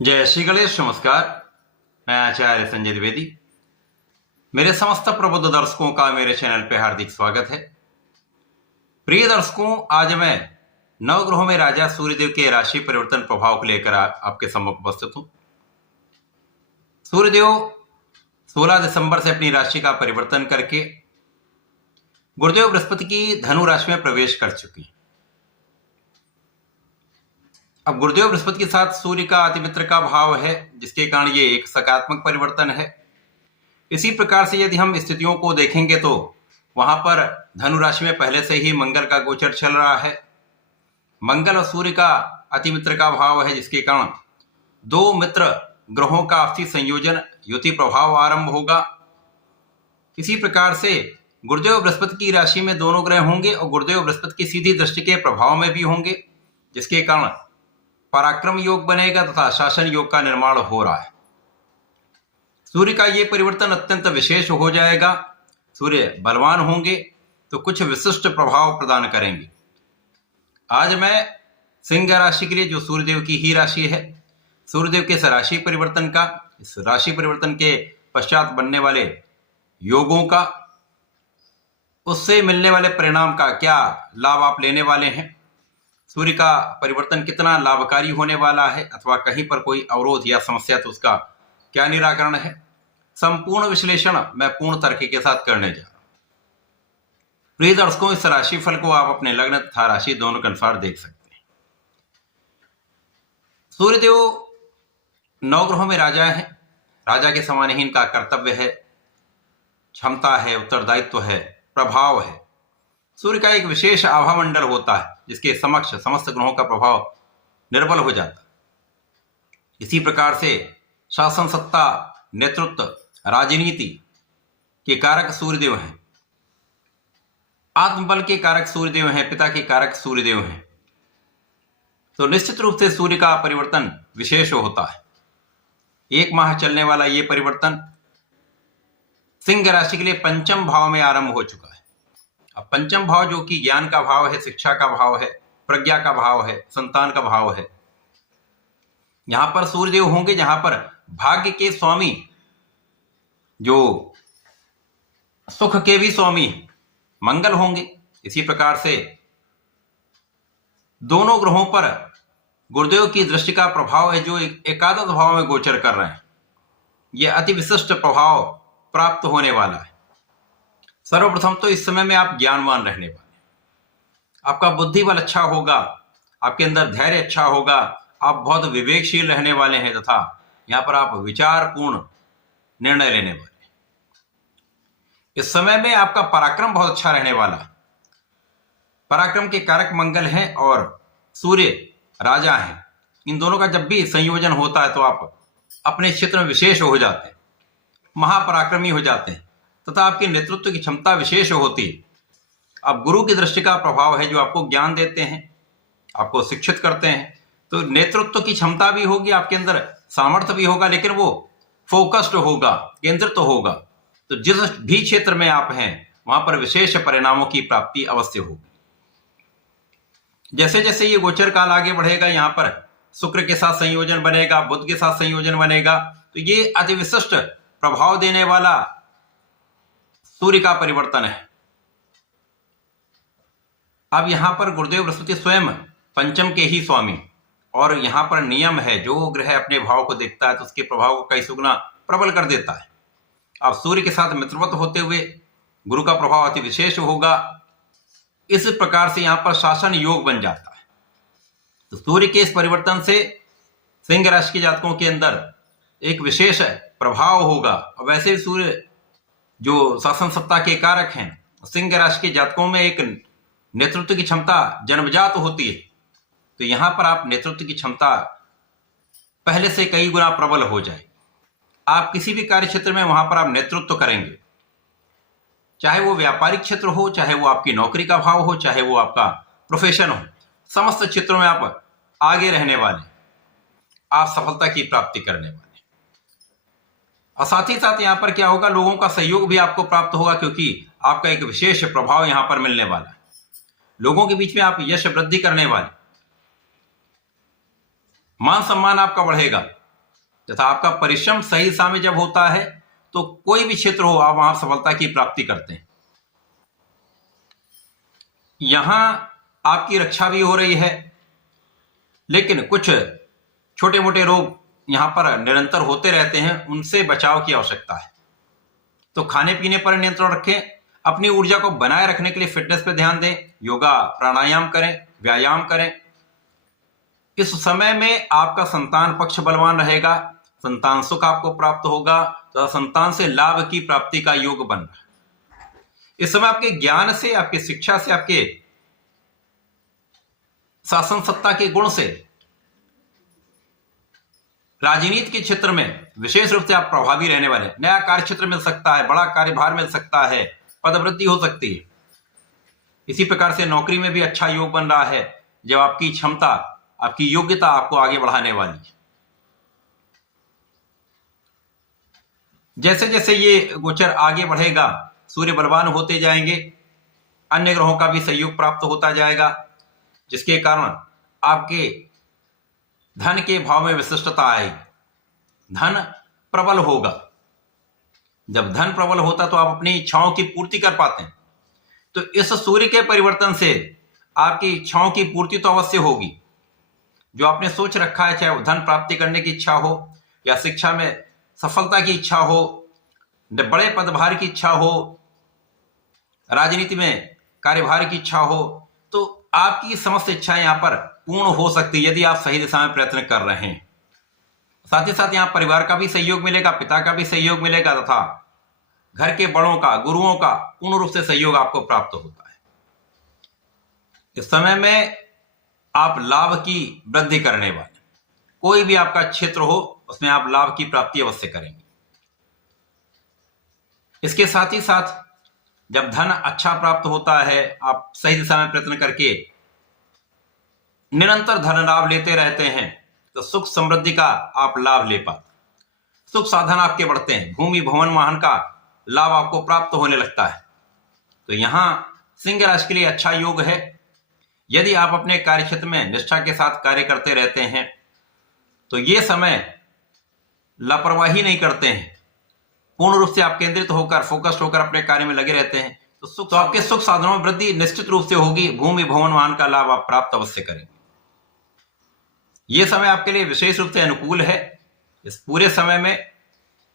जय श्री गणेश। नमस्कार। मैं आचार्य संजय द्विवेदी। मेरे समस्त प्रबुद्ध दर्शकों का मेरे चैनल पे हार्दिक स्वागत है। प्रिय दर्शकों, आज मैं नवग्रहों में राजा सूर्यदेव के राशि परिवर्तन प्रभाव को लेकर आपके सम्मुख उपस्थित हूं। सूर्यदेव 16 दिसंबर से अपनी राशि का परिवर्तन करके गुरुदेव बृहस्पति की धनु राशि में प्रवेश कर चुकी हैं। अब गुरुदेव बृहस्पति के साथ सूर्य का अतिमित्र का भाव है, जिसके कारण ये एक सकारात्मक परिवर्तन है। इसी प्रकार से यदि हम स्थितियों को देखेंगे तो वहां पर धनु राशि में पहले से ही मंगल का गोचर चल रहा है। मंगल और सूर्य का अतिमित्र का भाव है, जिसके कारण दो मित्र ग्रहों का आपसी संयोजन युति प्रभाव आरंभ होगा। इसी प्रकार से गुरुदेव बृहस्पति की राशि में दोनों ग्रह होंगे और गुरुदेव बृहस्पति की सीधी दृष्टि के प्रभाव में भी होंगे, जिसके कारण पराक्रम योग बनेगा तथा शासन योग का निर्माण हो रहा है। सूर्य का ये परिवर्तन अत्यंत विशेष हो जाएगा। सूर्य बलवान होंगे तो कुछ विशिष्ट प्रभाव प्रदान करेंगे। आज मैं सिंह राशि के लिए, जो सूर्यदेव की ही राशि है, सूर्यदेव के इस राशि परिवर्तन का, इस राशि परिवर्तन के पश्चात बनने वाले योगों का, उससे मिलने वाले परिणाम का क्या लाभ आप लेने वाले हैं, सूर्य का परिवर्तन कितना लाभकारी होने वाला है अथवा कहीं पर कोई अवरोध या समस्या तो उसका क्या निराकरण है, संपूर्ण विश्लेषण मैं पूर्ण तर्क के साथ करने जा रहा हूं। प्रिय दर्शकों, इस राशि फल को आप अपने लग्न तथा राशि दोनों के अनुसार देख सकते हैं। सूर्यदेव नवग्रहों में राजा है। राजा के समान ही इनका कर्तव्य है, क्षमता है, उत्तरदायित्व है, प्रभाव है। सूर्य का एक विशेष आभामंडल होता है, जिसके समक्ष समस्त ग्रहों का प्रभाव निर्बल हो जाता है। इसी प्रकार से शासन सत्ता, नेतृत्व, राजनीति के कारक सूर्यदेव हैं। आत्मबल के कारक सूर्यदेव हैं, पिता के कारक सूर्यदेव हैं। तो निश्चित रूप से सूर्य का परिवर्तन विशेष होता है। एक माह चलने वाला ये परिवर्तन सिंह राशि के लिए पंचम भाव में आरंभ हो चुका है। अब पंचम भाव, जो कि ज्ञान का भाव है, शिक्षा का भाव है, प्रज्ञा का भाव है, संतान का भाव है, यहां पर सूर्यदेव होंगे, जहां पर भाग्य के स्वामी, जो सुख के भी स्वामी मंगल होंगे। इसी प्रकार से दोनों ग्रहों पर गुरुदेव की दृष्टि का प्रभाव है, जो एकादश भाव में गोचर कर रहे हैं। यह अति विशिष्ट प्रभाव प्राप्त होने वाला है। सर्वप्रथम तो इस समय में आप ज्ञानवान रहने वाले, आपका बुद्धि बल अच्छा होगा, आपके अंदर धैर्य अच्छा होगा, आप बहुत विवेकशील रहने वाले हैं तथा यहां पर आप विचारपूर्ण निर्णय लेने वाले हैं। इस समय में आपका पराक्रम बहुत अच्छा रहने वाला है। पराक्रम के कारक मंगल हैं और सूर्य राजा हैं। इन दोनों का जब भी संयोजन होता है तो आप अपने क्षेत्र में विशेष हो जाते हैं, महापराक्रमी हो जाते हैं तथा आपके नेतृत्व की क्षमता विशेष होती है। अब गुरु की दृष्टि का प्रभाव है, जो आपको ज्ञान देते हैं, आपको शिक्षित करते हैं। तो नेतृत्व की क्षमता भी होगी, आपके अंदर सामर्थ्य भी होगा, लेकिन वो फोकस्ड होगा, केंद्रित होगा। तो जिस भी क्षेत्र में आप हैं वहां पर विशेष परिणामों की प्राप्ति अवश्य होगी। जैसे जैसे ये गोचर काल आगे बढ़ेगा, यहाँ पर शुक्र के साथ संयोजन बनेगा, बुध के साथ संयोजन बनेगा, तो ये अति विशिष्ट प्रभाव देने वाला सूर्य का परिवर्तन है। अब यहां पर गुरुदेव बृहस्पति स्वयं पंचम के ही स्वामी, और यहां पर नियम है, जो ग्रह अपने भाव को देखता है तो उसके प्रभाव को कई सुगुना प्रबल कर देता है। अब सूर्य के साथ मित्रवत होते हुए गुरु का प्रभाव अति विशेष होगा। इस प्रकार से यहां पर शासन योग बन जाता है। तो सूर्य के इस परिवर्तन से सिंह राशि के जातकों के अंदर एक विशेष प्रभाव होगा। और वैसे भी सूर्य जो शासन सत्ता के कारक हैं, सिंह राशि के जातकों में एक नेतृत्व की क्षमता जन्मजात होती है। तो यहां पर आप नेतृत्व की क्षमता पहले से कई गुना प्रबल हो जाए। आप किसी भी कार्य क्षेत्र में वहां पर आप नेतृत्व करेंगे, चाहे वो व्यापारिक क्षेत्र हो, चाहे वो आपकी नौकरी का भाव हो, चाहे वो आपका प्रोफेशन हो, समस्त क्षेत्रों में आप आगे रहने वाले, आप सफलता की प्राप्ति करने वाले। और साथ ही साथ यहां पर क्या होगा, लोगों का सहयोग भी आपको प्राप्त होगा, क्योंकि आपका एक विशेष प्रभाव यहां पर मिलने वाला है। लोगों के बीच में आप यश वृद्धि करने वाले, मान सम्मान आपका बढ़ेगा। तथा आपका परिश्रम सही दिशा में जब होता है तो कोई भी क्षेत्र हो आप वहां सफलता की प्राप्ति करते हैं। यहां आपकी रक्षा भी हो रही है, लेकिन कुछ छोटे मोटे रोग यहां पर निरंतर होते रहते हैं, उनसे बचाव की आवश्यकता है। तो खाने पीने पर नियंत्रण रखें, अपनी ऊर्जा को बनाए रखने के लिए फिटनेस पर ध्यान दें, योगा प्राणायाम करें, व्यायाम करें। इस समय में आपका संतान पक्ष बलवान रहेगा, संतान सुख आपको प्राप्त होगा, तो संतान से लाभ की प्राप्ति का योग बन रहा है। इस समय आपके ज्ञान से, आपकी शिक्षा से, आपके शासन सत्ता के गुण से राजनीति के क्षेत्र में विशेष रूप से आप प्रभावी रहने वाले। नया कार्य क्षेत्र मिल सकता है, बड़ा कार्यभार मिल सकता है, पदवृद्धि हो सकती है। इसी प्रकार से नौकरी में भी अच्छा योग बन रहा है, जब आपकी क्षमता, आपकी योग्यता आपको आगे बढ़ाने वाली है। जैसे जैसे ये गोचर आगे बढ़ेगा, सूर्य बलवान होते जाएंगे, अन्य ग्रहों का भी सहयोग प्राप्त होता जाएगा, जिसके कारण आपके धन के भाव में विशिष्टता आएगी, धन प्रबल होगा। जब धन प्रबल होता तो आप अपनी इच्छाओं की पूर्ति कर पाते हैं। तो इस सूर्य के परिवर्तन से आपकी इच्छाओं की पूर्ति तो अवश्य होगी। जो आपने सोच रखा है, चाहे वो धन प्राप्ति करने की इच्छा हो, या शिक्षा में सफलता की इच्छा हो, बड़े पदभार की इच्छा हो, राजनीति में कार्यभार की इच्छा हो, तो आपकी समस्त इच्छाएं यहां पर पूर्ण हो सकती है यदि आप सही दिशा में प्रयत्न कर रहे हैं। साथ ही साथ यहां परिवार का भी सहयोग मिलेगा, पिता का भी सहयोग मिलेगा, तथा घर के बड़ों का, गुरुओं का पूर्ण रूप से सहयोग आपको प्राप्त होता है। इस समय में आप लाभ की वृद्धि करने वाले, कोई भी आपका क्षेत्र हो उसमें आप लाभ की प्राप्ति अवश्य करेंगे। इसके साथ ही साथ जब धन अच्छा प्राप्त होता है, आप सही दिशा में प्रयत्न करके निरंतर धन लाभ लेते रहते हैं, तो सुख समृद्धि का आप लाभ ले पाते, सुख साधन आपके बढ़ते हैं, भूमि भवन वाहन का लाभ आपको प्राप्त होने लगता है। तो यहां सिंह राशि के लिए अच्छा योग है। यदि आप अपने कार्य क्षेत्र में निष्ठा के साथ कार्य करते रहते हैं तो ये समय लापरवाही नहीं करते हैं, पूर्ण रूप से आप केंद्रित होकर, फोकस्ड होकर अपने कार्य में लगे रहते हैं, तो आपके सुख साधनों में वृद्धि निश्चित रूप से होगी। भूमि भवन वाहन का लाभ आप प्राप्त अवश्य करेंगे। यह समय आपके लिए विशेष रूप से अनुकूल है। इस पूरे समय में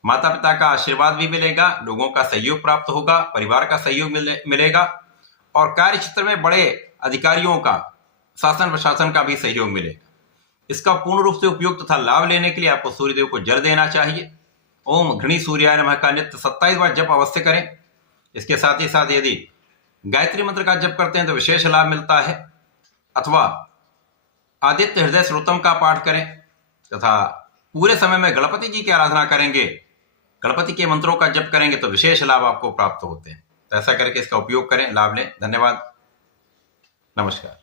माता पिता का आशीर्वाद भी मिलेगा, लोगों का सहयोग प्राप्त होगा, परिवार का सहयोग मिलेगा, और कार्य क्षेत्र में बड़े अधिकारियों का, शासन प्रशासन का भी सहयोग मिलेगा। इसका पूर्ण रूप से उपयोग तथा लाभ लेने के लिए आपको सूर्यदेव को जल देना चाहिए। ओम घृणी सूर्याय नमः का नित्य 27 बार जप अवश्य करें। इसके साथ ही साथ यदि गायत्री मंत्र का जप करते हैं तो विशेष लाभ मिलता है, अथवा आदित्य हृदय श्रोतम का पाठ करें, तथा पूरे समय में गणपति जी की आराधना करेंगे, गणपति के मंत्रों का जप करेंगे तो विशेष लाभ आपको प्राप्त होते हैं। तो ऐसा करके इसका उपयोग करें, लाभ लें। धन्यवाद, नमस्कार।